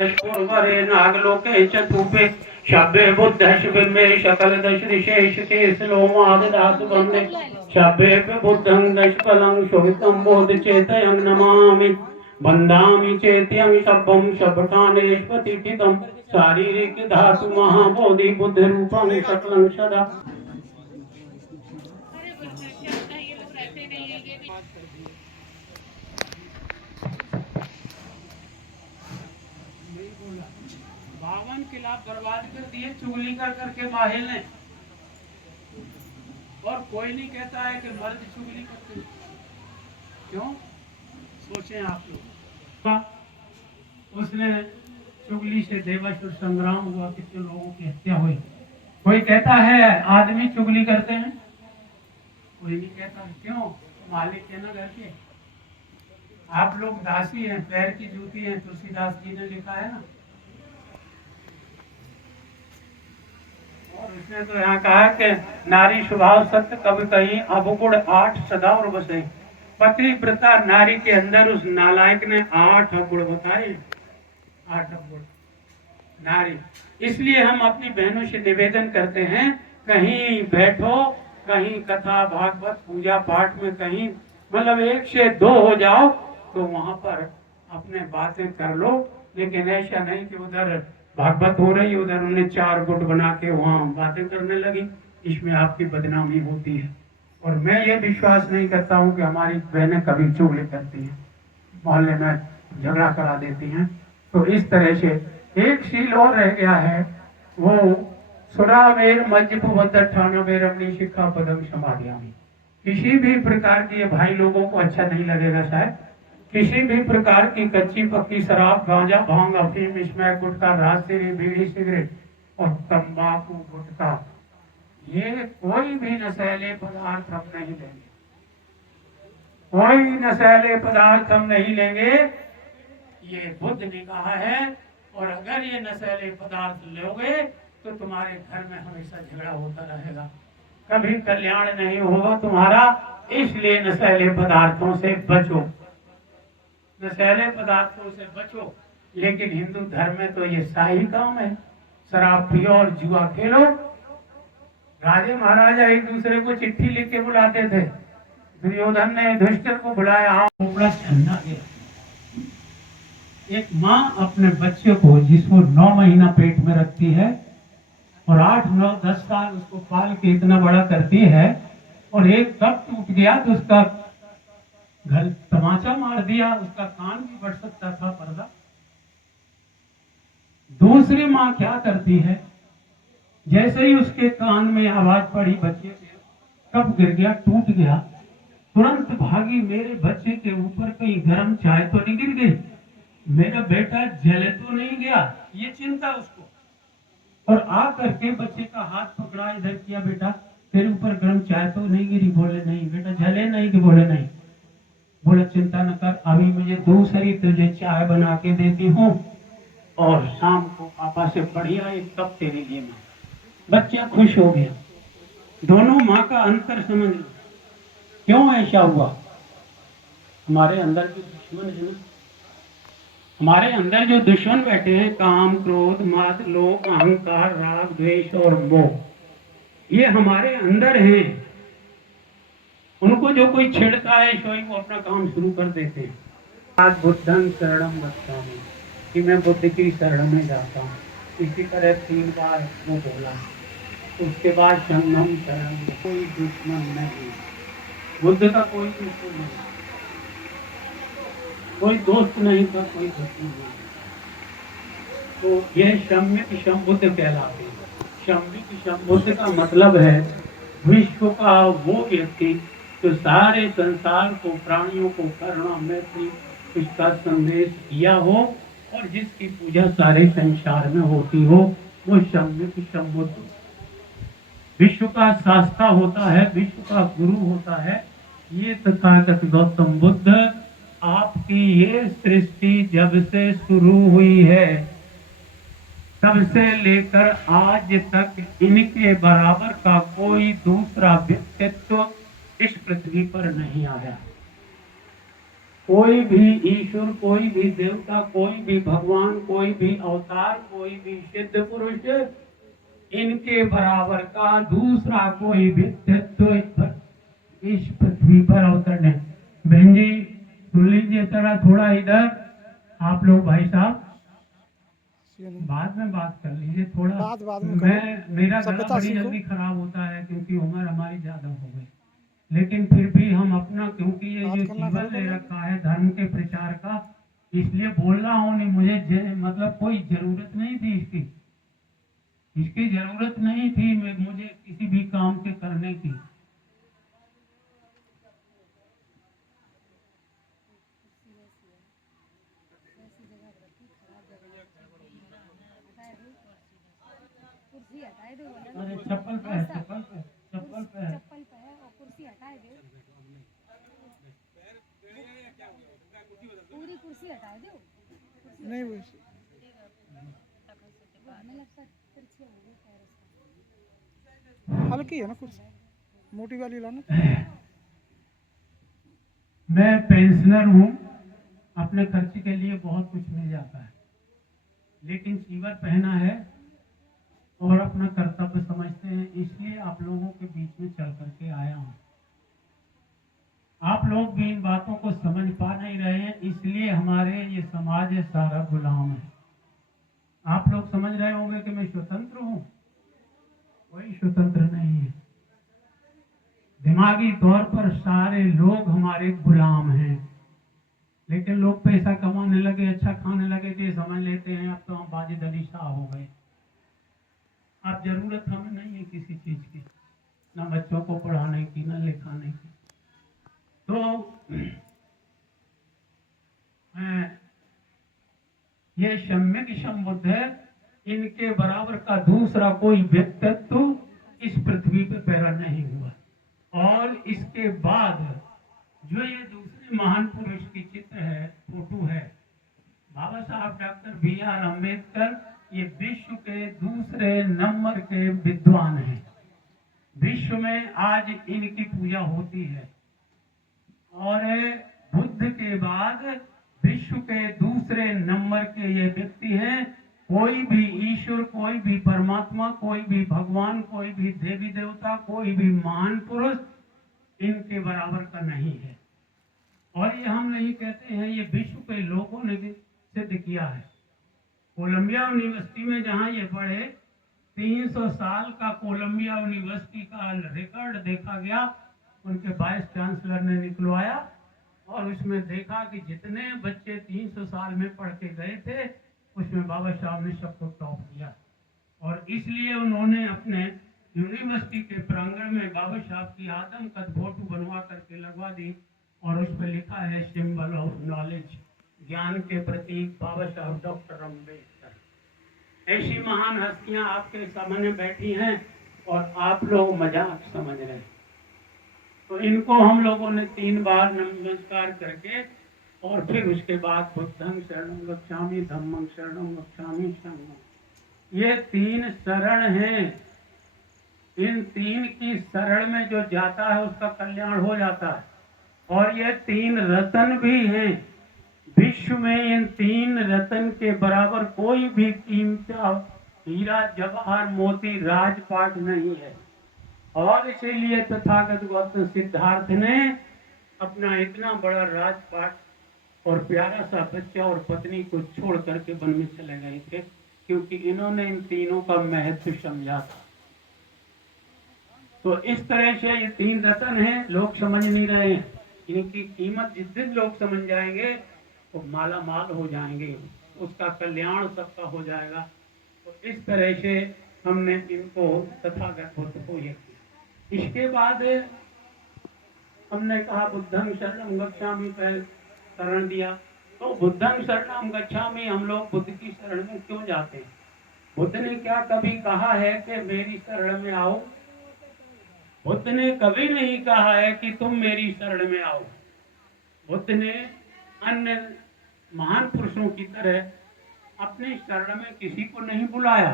पूर्वरे नागलोके चतुपे शब्दे बुद्धश्विमे सकल दश विशेष केश लोमादधातु बंदे शब्दे बुद्धं दशफलं शोभितं बोध चेतयं नमामि वन्दामि चेत्यं शब्दं शब्दकानेष्वतीतितं शारीरिक धातु महाबोधि बुद्ध रूपं सकलं सदा। बावन किला बर्बाद कर दिए चुगली कर करके माहिल ने, और कोई नहीं कहता है कि मर्द चुगली करते। क्यों? सोचें आप लोग। उसने चुगली से देवासुर संग्राम हुआ, कितने लोगों की हत्या हुई। कोई कहता है आदमी चुगली करते हैं? कोई नहीं कहता। क्यों? मालिक है ना घर के। आप लोग दासी हैं, पैर की जूती हैं, तुलसीदास जी ने लिखा है ना। और उसने तो यहाँ कहा कि नारी स्वभाव सत्य कभी कहीं अवगुण 8 सदा और बसे। पतिव्रता नारी के अंदर उस नालायक ने 8 अवगुण बताए। 8 अवगुण नारी। इसलिए हम अपनी बहनों से निवेदन करते हैं, कहीं बैठो, कहीं कथा भागवत पूजा पाठ में कहीं मतलब 1 से 2 हो जाओ तो वहां पर अपने बातें कर लो। लेकिन ऐसा नहीं कि उधर भागवत हो रही, उधर उन्हें 4 गुट बना के वहां बातें करने लगी। इसमें आपकी बदनामी होती है। और मैं ये विश्वास नहीं करता हूँ कि हमारी बहनें कभी चुगली करती हैं, मोहल्ले में झगड़ा करा देती हैं। तो इस तरह से एक शील और रह गया है, वो सुरावेर मज्जपुवद्ध ठाना वेरमणी शिक्षा पदम समाधियामी। किसी भी प्रकार की, भाई लोगों को अच्छा नहीं लगेगा शायद, किसी भी प्रकार की कच्ची पक्की शराब, गांजा, भांग, अफीम, स्मैक, गुटखा, राजगिरी, बीड़ी, सिगरेट और तंबाकू, गुटखा, ये कोई भी नशीले पदार्थ हम नहीं लेंगे। कोई नशीले पदार्थ हम नहीं लेंगे, ये बुद्ध ने कहा है। और अगर ये नशीले पदार्थ लोगे तो तुम्हारे घर में हमेशा झगड़ा होता रहेगा, कभी कल्याण नहीं होगा तुम्हारा। इसलिए नशीले पदार्थों से बचो, नशीले पदार्थों से बचो। लेकिन हिंदू धर्म में तो ये शाही काम है, शराब पियो और जुआ खेलो। राजे महाराजा एक दूसरे को चिट्ठी लिख के बुलाते थे। दुर्योधन ने युधिष्ठिर को बुलाया, बड़ा छन्ना गया। एक माँ अपने बच्चे को, जिसको 9 महीना पेट में रखती है और 8, 9, 10 साल उसको पाल के इतना बड़ा करती है, और एक कप टूट गया तो उसका घर तमाचा मार दिया, उसका कान भी बढ़ सकता था पर्दा। दूसरी माँ क्या करती है, जैसे ही उसके कान में आवाज पड़ी बच्चे के, कप गिर गया, टूट गया, तुरंत भागी, मेरे बच्चे के ऊपर कहीं गर्म चाय तो नहीं गिर गई, मेरा बेटा जले तो नहीं गया, ये चिंता उसको। और आ करके बच्चे का हाथ पकड़ा, इधर किया, बेटा तेरे ऊपर गर्म चाय तो नहीं गिरी? बोले नहीं। बेटा जले नहीं? कि बोले नहीं। बोले चिंता न कर, अभी मुझे दूसरी तुझे चाय बना के देती हूँ और शाम को पापा से बढ़िया एक कप तेरे लिए मैं। बच्चा खुश हो गया। दोनों माँ का अंतर समझ लो। क्यों ऐसा हुआ? हमारे अंदर जो दुश्मन है ना, हमारे अंदर जो दुश्मन बैठे हैं, काम, क्रोध, मद, लोभ, अहंकार, राग, द्वेष और मोह, ये हमारे अंदर हैं। उनको जो कोई छेड़ता है सोई वो अपना काम शुरू कर देते हैं। आज बुद्धं शरणं गच्छामि, कि मैं बुद्ध की शरण में जाता हूँ। इसी तरह 3 बार वो बोला। उसके बाद संगम शरण, कोई दुश्मन नहीं, बुद्ध का कोई दुश्मन नहीं, कोई दोस्त नहीं था, कोई दुश्मन नहीं। तो यह सम्यक संबुद्ध कहलाते हैं। सम्यक संबुद्ध का मतलब है विश्व का वो व्यक्ति जो सारे संसार को, प्राणियों को करुणा, मैत्री, इसका संदेश दिया हो और जिसकी पूजा सारे संसार में होती हो, वो सम्यक संबुद्ध। विश्व का शास्त्रा होता है, विश्व का गुरु होता है ये तथागत गौतम बुद्ध। आपकी ये सृष्टि जब से शुरू हुई है तब से लेकर आज तक इनके बराबर का कोई दूसरा व्यक्तित्व इस पृथ्वी पर नहीं आया। कोई भी ईश्वर, कोई भी देवता, कोई भी भगवान, कोई भी अवतार, कोई भी सिद्ध पुरुष, इनके बराबर का दूसरा कोई व्यक्तित्व इस पृथ्वी पर अवतरण है। बहन जी सुन लीजिए जरा थोड़ा इधर, आप लोग भाई साहब बाद में बात कर लीजिए थोड़ा। बाद में मेरा गला सभ्यता बड़ी सीखो। जल्दी खराब होता है क्योंकि उम्र हमारी ज्यादा हो गई, लेकिन फिर भी हम अपना, क्योंकि ये बात जो करना जीवन करो ले तो। रखा है धर्म के प्रचार का, इसलिए बोल रहा हूँ। नहीं मुझे मतलब कोई जरूरत नहीं थी इसकी जरूरत नहीं थी मुझे किसी भी काम के करने की। कुर्सी हटाए दो अरे चप्पल पे है, चप्पल पे, चप्पल पे है। चप्पल पे है और कुर्सी हटाए दो, पूरी कुर्सी हटाए दो। नहीं वो हमें लगता है तिरछी हो गई पैर उसका। हल्की है ना कुछ, मोटी वाली लाना। मैं पेंशनर हूँ, अपने खर्च के लिए बहुत कुछ मिल जाता है, लेकिन सीवर पहना है और अपना कर्तव्य समझते हैं, इसलिए आप लोगों के बीच में चल करके आया हूँ। आप लोग भी इन बातों को समझ पा नहीं रहे हैं, इसलिए हमारे ये समाज है सारा गुलाम है। आप लोग समझ रहे होंगे कि मैं स्वतंत्र हूँ, कोई स्वतंत्र नहीं है। दिमागी तौर पर सारे लोग हमारे गुलाम हैं, लेकिन लोग पैसा कमाने लगे, अच्छा खाने लगे तो ये समझ लेते हैं अब तो हम वाजिद अली शाह हो गए। अब जरूरत हमें नहीं है किसी चीज की, ना बच्चों को पढ़ाने की, ना लिखाने की। तो ये सम्यक संबुद्ध है, इनके बराबर का दूसरा कोई व्यक्तित्व इस पृथ्वी पे पैदा नहीं हुआ। और इसके बाद जो ये दूसरे महान पुरुष की चित्र है, फोटो है, बाबा साहब डॉक्टर B.R. अम्बेडकर, ये विश्व के दूसरे नंबर के विद्वान हैं। विश्व में आज इनकी पूजा होती है और बुद्ध के बाद विश्व के दूसरे नंबर के ये व्यक्ति हैं। कोई भी ईश्वर, कोई भी परमात्मा, कोई भी भगवान, कोई भी देवी देवता, कोई भी महान पुरुष इनके बराबर का नहीं है। और ये हम नहीं कहते हैं, ये विश्व के लोगों ने भी सिद्ध किया है। कोलंबिया यूनिवर्सिटी में जहां ये पढ़े, 300 साल का कोलंबिया यूनिवर्सिटी का रिकॉर्ड देखा गया, उनके वाइस चांसलर ने निकलवाया और उसमें देखा कि जितने बच्चे 300 साल में पढ़ के गए थे, उसमें बाबा साहब ने सबको टॉप किया। और इसलिए उन्होंने अपने यूनिवर्सिटी के प्रांगण में बाबा साहब की आदम कद फोटो बनवा करके लगवा दी और उस पर लिखा है सिंबल ऑफ नॉलेज, ज्ञान के प्रतीक बाबा साहब डॉक्टर अम्बेडकर। ऐसी महान हस्तियां आपके सामने बैठी हैं और आप लोग मजाक समझ रहे हैं। तो इनको हम लोगों ने 3 बार नमस्कार करके और फिर उसके बाद बुद्धं शरणं गच्छामि, धम्मं शरणं गच्छामि, संघं, ये 3 शरण हैं। इन 3 की शरण में जो जाता है उसका कल्याण हो जाता है। और ये 3 रतन भी हैं। विश्व में इन 3 रतन के बराबर कोई भी कीमती हीरा, जवाहर, मोती, राजपाट नहीं है। और इसीलिए तथागत गौतम सिद्धार्थ ने अपना इतना बड़ा राजपाट और प्यारा सा बच्चा और पत्नी को छोड़ करके वन में चले गए थे, क्योंकि इन्होंने इन तीनों का महत्व समझा था। तो इस तरह से ये 3 रतन हैं, लोग समझ नहीं रहे हैं। इनकी कीमत जिस दिन लोग समझ जाएंगे तो माला माल हो जाएंगे, उसका कल्याण सबका हो जाएगा। तो इस तरह से हमने इनको तथागत को ये किया। इसके बाद हमने कहा बुद्धं शरणं गच्छामि, पहले शरण दिया। तो बुद्धं शरणं गच्छामि, हम लोग बुद्ध की शरण में क्यों जाते हैं? बुद्ध ने क्या कभी कहा है कि मेरी शरण में आओ? बुद्ध ने कभी नहीं कहा है कि तुम मेरी शरण में आओ। बुद्ध ने अन्य महान पुरुषों की तरह अपनी शरण में किसी को नहीं बुलाया,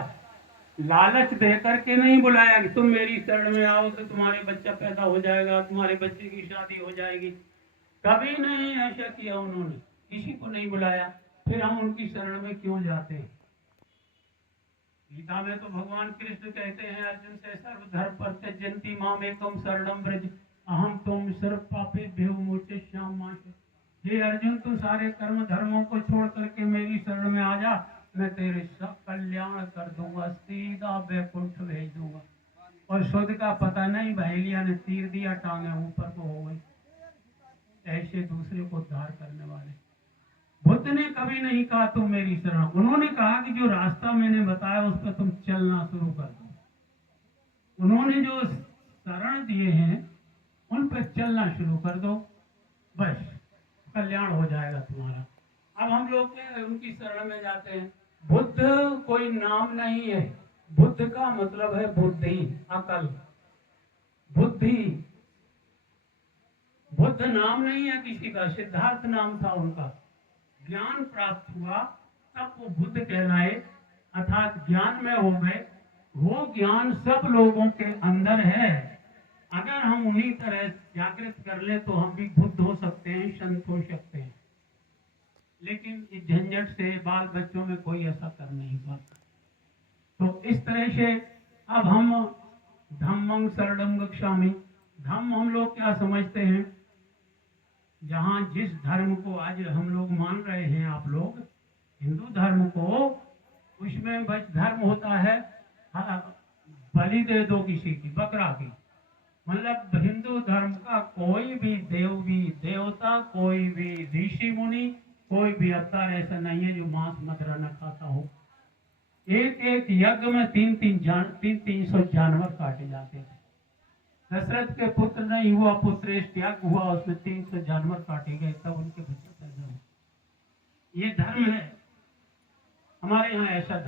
लालच दे करके नहीं बुलाया कि तुम मेरी शरण में आओ तो तुम्हारे बच्चा पैदा हो जाएगा, तुम्हारे बच्चे की शादी हो जाएगी। कभी नहीं ऐसा किया उन्होंने, किसी को नहीं बुलाया, फिर हम उनकी शरण में क्यों जाते हैं? गीता में तो भगवान कृष्ण कहते हैं अर्जुन से, सर्वधर्म परित्यज्यन्ति मामेकं शरणं व्रज अहम तुम सर्व पापेभ्यो मोक्षयिष्यामि। हे अर्जुन, तू सारे कर्म धर्मों को छोड़ करके मेरी शरण में आ जा, मैं तेरे सब कल्याण कर दूंगा, सीधा वैकुंठ भेज दूंगा। और शुद्ध का पता नहीं, बहेलिया ने तीर दिया, टांगे ऊपर को हो गई। ऐसे दूसरे को उद्धार करने वाले बुद्ध ने कभी नहीं कहा तुम मेरी शरण, उन्होंने कहा कि जो रास्ता मैंने बताया उस पर तुम चलना शुरू कर दो। उन्होंने जो शरण दिए हैं उन पर चलना शुरू कर दो, बस कल्याण हो जाएगा तुम्हारा। अब हम लोग उनकी शरण में जाते हैं। बुद्ध कोई नाम नहीं है, बुद्ध का मतलब है बुद्धि, अकल, बुद्धि। बुद्ध नाम नहीं है किसी का, सिद्धार्थ नाम था उनका। ज्ञान प्राप्त हुआ तब वो बुद्ध कहलाए, अर्थात ज्ञान में हो गए। वो ज्ञान सब लोगों के अंदर है। अगर हम उन्हीं तरह जागृत कर ले तो हम भी बुद्ध हो सकते हैं, संत हो सकते हैं। लेकिन इस झंझट से बाल बच्चों में कोई ऐसा कर नहीं पाता। तो इस तरह से अब हम धम्मं शरणं गच्छामि, धम्म हम लोग क्या समझते हैं? जहाँ जिस धर्म को आज हम लोग मान रहे हैं, आप लोग हिंदू धर्म को, उसमें बस धर्म होता है बलि दे दो किसी की, बकरा की। मतलब हिंदू धर्म का कोई भी देवी देवता, कोई भी ऋषि मुनि, कोई भी अवतार ऐसा नहीं है जो मांस मदिरा न खाता हो। एक एक यज्ञ में 300 जानवर काटे जाते थे। दशरथ के पुत्र नहीं हुआ, पुत्र त्याग हुआ, उसमें 300 जानवर काटे गए, तब उनके बच्चे पैदा हुए। ये धर्म है हमारे यहाँ, ऐसा